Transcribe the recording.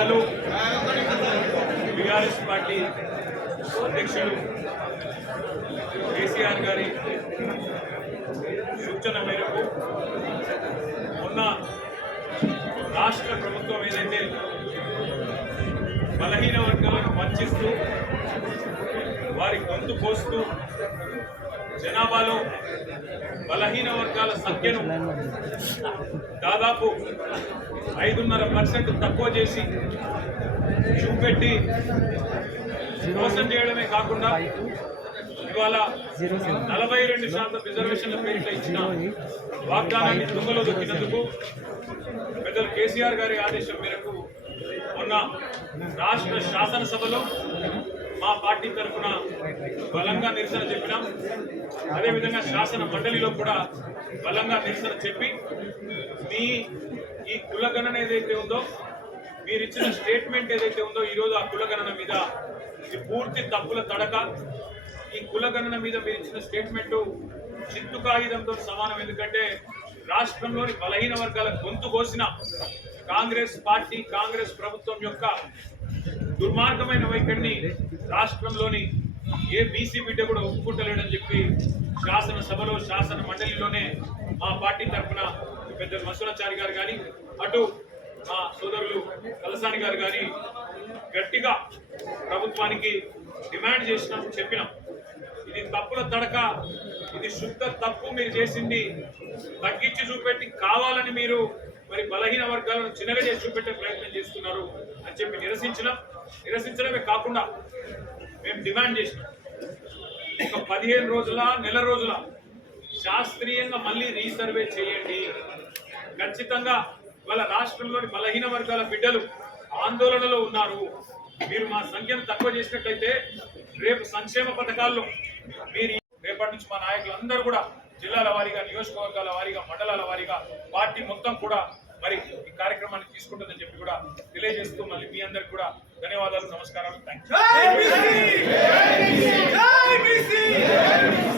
పెద్దలు BRS party అధ్యక్షులు కేసీఆర్ గారి సూచన మేరకు మొన్న రాష్ట్ర ప్రభుత్వం ఏదైతే బలహీన వర్గాలను వంచిస్తూ వారి గొంతు కోస్తూ జనాభాలో బలహీన వర్గాల సంఖ్యను దాదాపు 5.5% తక్కువ చేసి చూపెట్టి మోసం చేయడమే కాకుండా ఇవాళ 42% రిజర్వేషన్ల పేరిట ఇచ్చిన వాగ్దానాన్ని తుంగలో దొక్కినందుకు పెద్దలు కేసీఆర్ గారి ఆదేశం మేరకు మొన్న రాష్ట్ర శాసనసభలో మా పార్టీ తరఫున బలంగా నిరసన చెప్పినాం. అదేవిధంగా శాసన మండలిలో కూడా బలంగా నిరసన చెప్పి మీ ఈ కులగణన ఏదైతే ఉందో మీరు ఇచ్చిన స్టేట్మెంట్ ఏదైతే ఉందో ఈరోజు ఆ కులగణన మీద ఇది పూర్తి తప్పుల తడక. ఈ కులగణన మీద మీరు ఇచ్చిన స్టేట్మెంట్ చిత్తు కాగితంతో సమానం. ఎందుకంటే రాష్ట్రంలోని బలహీన వర్గాల గొంతు కోసిన కాంగ్రెస్ పార్టీ కాంగ్రెస్ ప్రభుత్వం యొక్క దుర్మార్గమైన వైఖరిని రాష్ట్రంలోని ఏ బీసీ బిడ్డ కూడా ఒప్పుకుంటలేడని చెప్పి శాసనసభలో శాసన మండలిలోనే మా పార్టీ తరఫున పెద్ద మసూరాచారి గారు కానీ అటు మా సోదరులు కలసాని గారు కానీ గట్టిగా ప్రభుత్వానికి డిమాండ్ చేసినాం, చెప్పినాం. ఇది తప్పుల తడక, ఇది శుద్ధ తప్పు. మీరు చేసింది తగ్గించి చూపెట్టి కావాలని మీరు మరి బలహీన వర్గాలను చిన్నగా చేసి చూపెట్టే ప్రయత్నం చేస్తున్నారు అని చెప్పి నిరసించడమే కాకుండా మేము డిమాండ్ చేసినాం. ఒక 15 రోజుల నెల రోజుల శాస్త్రీయంగా మళ్ళీ రీసర్వే చేయండి. ఖచ్చితంగా వాళ్ళ రాష్ట్రంలోని బలహీన వర్గాల బిడ్డలు ఆందోళనలో ఉన్నారు. మీరు మా సంఖ్యను తక్కువ చేసినట్లయితే రేపు సంక్షేమ పథకాల్లో మీరు రేపటి నుంచి మా నాయకులందరూ కూడా జిల్లాల వారీగా నియోజకవర్గాల వారీగా మండలాల వారీగా పార్టీ మొత్తం కూడా మరి ఈ కార్యక్రమాన్ని తీసుకుంటుందని చెప్పి కూడా తెలియజేస్తూ మళ్ళీ మీ అందరికి కూడా ధన్యవాదాలు, నమస్కారాలు, థ్యాంక్ యూ.